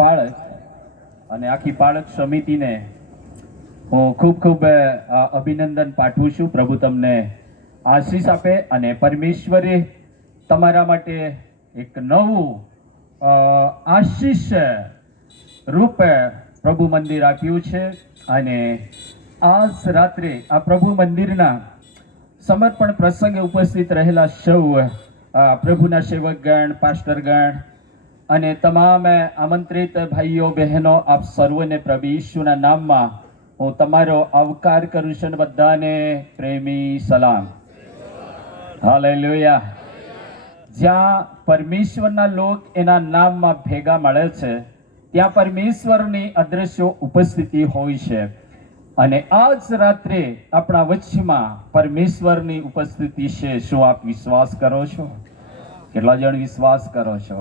પાળક અને આખી પાળક સમિતિને હું ખૂબ ખૂબ અભિનંદન પાઠવું છું. પ્રભુ તમને આશીષ આપે અને પરમેશ્વરે તમારા માટે એક નવું આશીષ રૂપ પ્રભુ મંદિર આપ્યું છે. અને આજ રાત્રે આ પ્રભુ મંદિરના સમર્પણ પ્રસંગે ઉપસ્થિત રહેલા સૌ પ્રભુના સેવકગણ, પાસ્ટરગણ અને તમામ આમંત્રિત ભાઈઓ બહેનો, આપ સર્વને પ્રભુ ઈસુના નામમાં હું તમારો આવકાર કરું છું. બધાને પ્રેમી સલામ. હાલેલુયા. જ્યાં પરમેશ્વરના લોક એના નામમાં ભેગા મળે છે ત્યાં પરમેશ્વરની અદ્રશ્ય ઉપસ્થિતિ હોય છે. અને આજ રાત્રે આપણા વચ્ચેમાં પરમેશ્વરની ઉપસ્થિતિ છે. શું આપ વિશ્વાસ કરો છો? કેટલા જણ વિશ્વાસ કરો છો?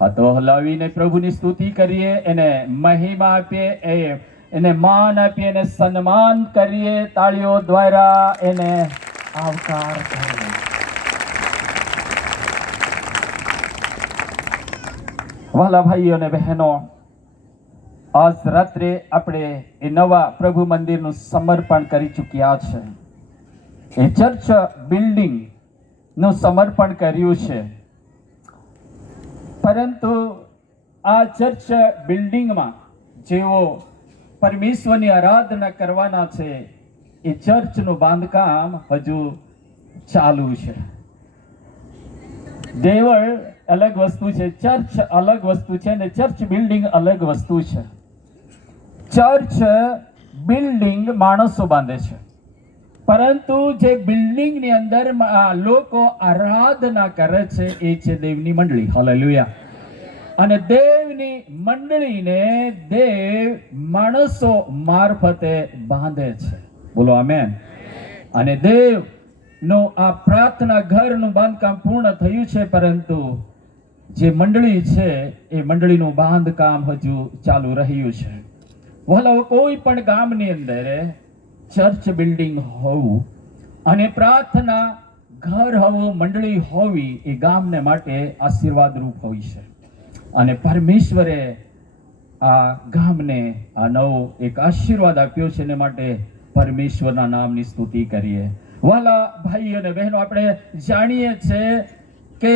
હાથો હલાવીને પ્રભુની સ્તુતિ કરીએ, એને મહિમા આપીએ, એને માન આપીએ, એને સન્માન કરીએ, તાળીઓ દ્વારા એને આવકાર કરીએ. વાલા ભાઈઓ અને બહેનો, આજ રાત્રે આપણે એ નવા પ્રભુ મંદિરનું સમર્પણ કરી ચૂક્યા છે. એ ચર્ચ બિલ્ડિંગ નું સમર્પણ કર્યું છે. પરંતુ આ ચર્ચ બિલ્ડિંગમાં જેઓ પરમેશ્વરની આરાધના કરવાના છે એ ચર્ચનું બાંધકામ હજુ ચાલુ છે. દેવળ અલગ વસ્તુ છે, ચર્ચ અલગ વસ્તુ છે, અને ચર્ચ બિલ્ડિંગ અલગ વસ્તુ છે. ચર્ચ બિલ્ડિંગ માણસો બાંધે છે, પરંતુ જે બિલ્ડિંગની અંદર લોકો આરાધના કરે છે એ છે દેવની મંડળી. હાલેલુયા. અને દેવની મંડળીને દેવ માણસો મારફતે બાંધે છે. બોલો આમેન. અને દેવ નો આ પ્રાર્થના ઘરનું બાંધકામ પૂર્ણ થયું છે, પરંતુ જે મંડળી છે એ મંડળીનું બાંધકામ હજુ ચાલુ રહ્યું છે. ભલે કોઈ પણ ગામની અંદર ચર્ચ બિલ્ડિંગ હોવું અને પ્રાર્થના ઘર હોવું, મંડળી હોવી એ ગામને માટે આશીર્વાદ રૂપ હોય છે. અને પરમેશ્વરે આ ગામને આ નવો એક આશીર્વાદ આપ્યો છે. એને માટે પરમેશ્વરના નામની સ્તુતિ કરીએ. વાલા ભાઈ અને બહેનો, આપણે જાણીએ છીએ કે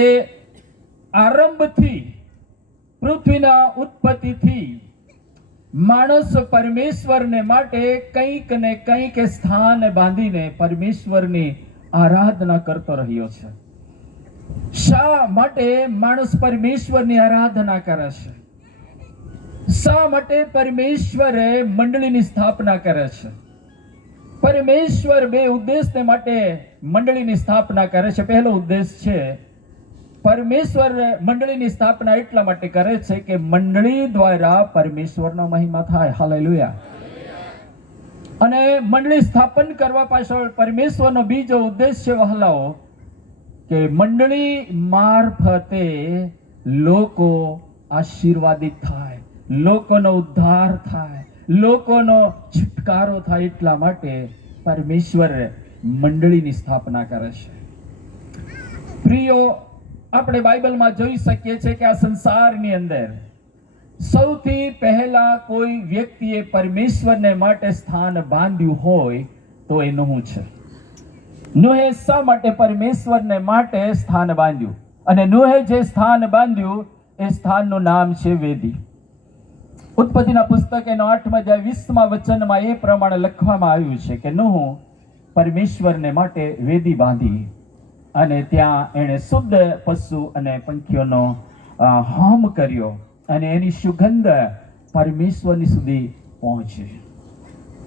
આરંભથી, પૃથ્વીના ઉત્પત્તિથી માણસ પરમેશ્વરને માટે કંઈક ને કંઈક સ્થાન બાંધીને પરમેશ્વરની આરાધના કરતો રહ્યો છે. શા માટે માણસ પરમેશ્વરની આરાધના કરે છે? શા માટે પરમેશ્વરે મંડળીની સ્થાપના કરે છે? પરમેશ્વર બે ઉદ્દેશને માટે મંડળીની સ્થાપના કરે છે. પહેલો ઉદ્દેશ છે, પરમેશ્વર મંડળીની સ્થાપના એટલા માટે કરે છે કે મંડળી દ્વારા પરમેશ્વરનો મહિમા થાય. હાલેલુયા. અને મંડળી સ્થાપન કરવા પાછળ પરમેશ્વરનો બીજો ઉદ્દેશ છે વહાલાઓ, કે મંડળી મારફતે લોકો આશીર્વાદિત થાય, લોકોનો ઉદ્ધાર થાય, લોકોનો છુટકારો થાય. એટલા માટે પરમેશ્વર મંડળીની સ્થાપના કરે છે. પ્રિયો, આપણે બાઇબલમાં જોઈ શકીએ છીએ કે આ સંસારની અંદર સૌથી પહેલા કોઈ વ્યક્તિએ પરમેશ્વરને માટે સ્થાન બાંધ્યું હોય તો એ નૂહ છે. નૂહે શા માટે પરમેશ્વરને માટે સ્થાન બાંધ્યું? અને નૂહે જે સ્થાન બાંધ્યું એ સ્થાનનું નામ છે વેદી. ઉત્પત્તિના પુસ્તક એનો 8મા અધ્યાય 20મા વચનમાં એ પ્રમાણે લખવામાં આવ્યું છે કે નૂહ પરમેશ્વરને માટે વેદી બાંધી અને ત્યાં એણે શુદ્ધ પશુ અને પંખીઓનો હોમ કર્યો અને એની સુગંધ પરમેશ્વરની સુધી પહોંચી.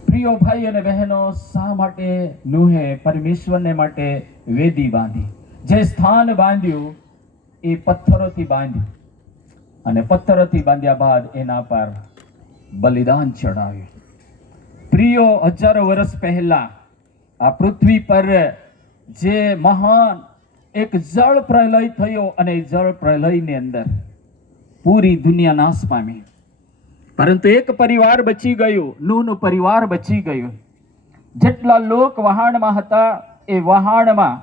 પ્રિય ભાઈ અને બહેનો, શા માટે નૂહે પરમેશ્વરને માટે વેદી બાંધી? જે સ્થાન બાંધ્યું એ પથ્થરોથી બાંધ્યું, અને પથ્થરોથી બાંધ્યા બાદ એના પર બલિદાન ચડાવ્યું. પ્રિયો, હજારો વર્ષ પહેલા આ પૃથ્વી પર જે મહાન એક જળ પ્રલય થયો અને જળ પ્રલયની અંદર પૂરી દુનિયા નાશ પામી, પરંતુ એક પરિવાર બચી ગયું. નૂહનું પરિવાર બચી ગયું. જેટલા લોક વહાણમાં હતા એ વહાણમાં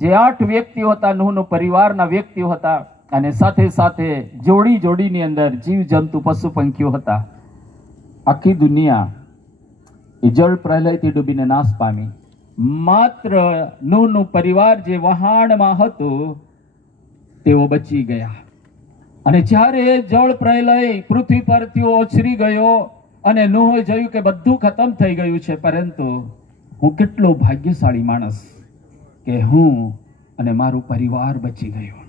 જે 8 વ્યક્તિઓ હતા, નૂહનો પરિવારના વ્યક્તિઓ હતા, અને સાથે સાથે જોડી જોડીની અંદર જીવ જંતુ પશુ પંખીઓ હતા. આખી દુનિયા એ જળ પ્રલયથી ડૂબીને નાશ પામી. માત્ર નૂહનું પરિવાર જે વહાણમાં હતું તેઓ બચી ગયા. અને જ્યારે જળ પ્રલય પૃથ્વી પરથી ઓછરી ગયો અને નૂહે જોયું કે બધું ખતમ થઈ ગયું છે, પરંતુ હું કેટલો ભાગ્યશાળી માણસ કે હું અને મારું પરિવાર બચી ગયું.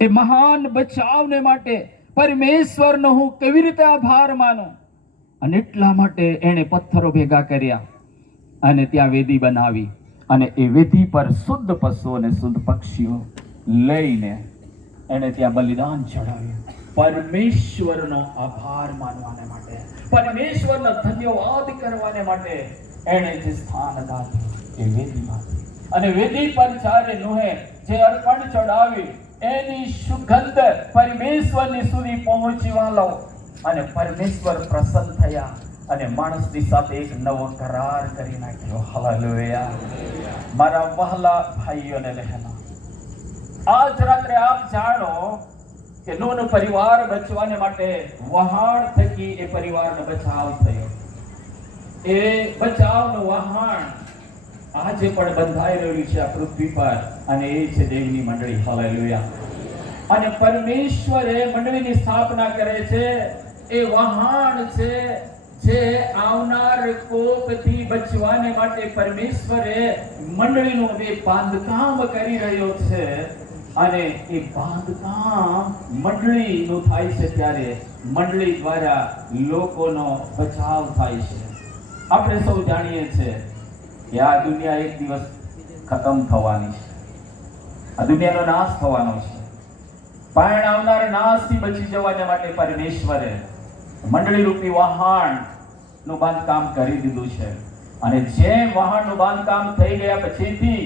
એ મહાન બચાવને માટે પરમેશ્વરનો હું કેવી રીતે આભાર માનું. અને એટલા માટે એણે પથ્થરો ભેગા કર્યા અને ત્યાં વેદી બનાવી અને એ વેદી પર શુદ્ધ પશુઓ અને શુદ્ધ પક્ષીઓ લઈને એણે ત્યાં બલિદાન ચડાવ્યું. પરમેશ્વરનો આભાર માનવાને માટે, પરમેશ્વરનો ધન્યવાદ કરવાને માટે એણે જે સ્થાન દાખ્યું એ વેદીમાં. અને વેદી પર જ્યારે નૂહે જે અર્પણ ચડાવ્યું એની સુગંધ પરમેશ્વરની સુધી પહોંચી વાળો અને પરમેશ્વર પ્રસન્ન થયા અને માણસની સાથે એક નવો કરાર કરી નાખ્યો. હાલેલુયા. મારા વહાલા ભાઈઓ અને બહેનો, આજ રાત્રે આપ જાણો કે નૂહનો પરિવાર બચવાને માટે વહાણ થકી એ પરિવારનો બચાવ થયો. એ બચાવનું વહાણ આજે પણ બંધાઈ રહ્યું છે આ પૃથ્વી પર, અને એ છે દેવની મંડળી. હાલેલુયા. અને પરમેશ્વરે મંડળીની સ્થાપના કરે છે. એ વહાણ છે જે આવનાર કોપથી બચવાને માટે પરમેશ્વરે મંડળીનું એ બાંધકામ કરી રહ્યો છે. અને એ બાંધકામ મંડળીનું થાય છે ત્યારે મંડળી દ્વારા લોકોનો બચાવ થાય છે. આપણે સૌ જાણીએ છીએ કે આ દુનિયા એક દિવસ ખતમ થવાની છે. આ દુનિયાનો નાશ થવાનો છે. પણ આવનાર નાશથી બચી જવાને માટે પરમેશ્વરે મંડળી રૂપી વહાણ નું બાંધકામ કરી દીધું છે. અને જેમ વહાણનું બાંધકામ થઈ ગયા પછીથી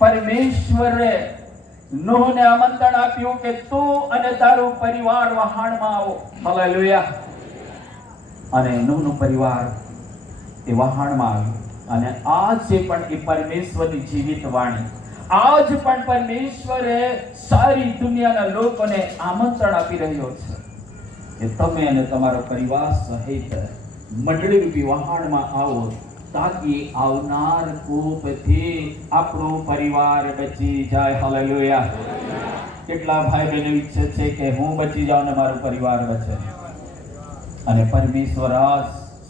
પરમેશ્વરે નૂહને આમંત્રણ આપ્યું કે તું અને તારું પરિવાર વહાણમાં આવો. હાલેલુયા. અને નૂહનું પરિવાર એ વહાણમાં આવ્યું. અને આજે પણ એ પરમેશ્વરની જીવિત વાણી, આજ પણ પરમેશ્વરે સારી દુનિયાના લોકોને આમંત્રણ આપી રહ્યો છે કે તમે અને તમારો પરિવાર સહિત મંડળી રૂપી વહાણમાં આવો, તાકી આવનાર કોપથી આપણો પરિવાર બચી જાય. હાલેલુયા. કેટલા ભાઈ બહેનો ઈચ્છે છે કે હું બચી જાઉં ને મારો પરિવાર બચે, અને પરમેશ્વર આ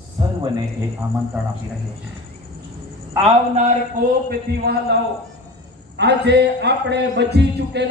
સર્વને એક આમંત્રણ આપી રહ્યો છે. આવનાર કોપથી વહાલાઓ, આજે આપણે બચી ચૂકેલા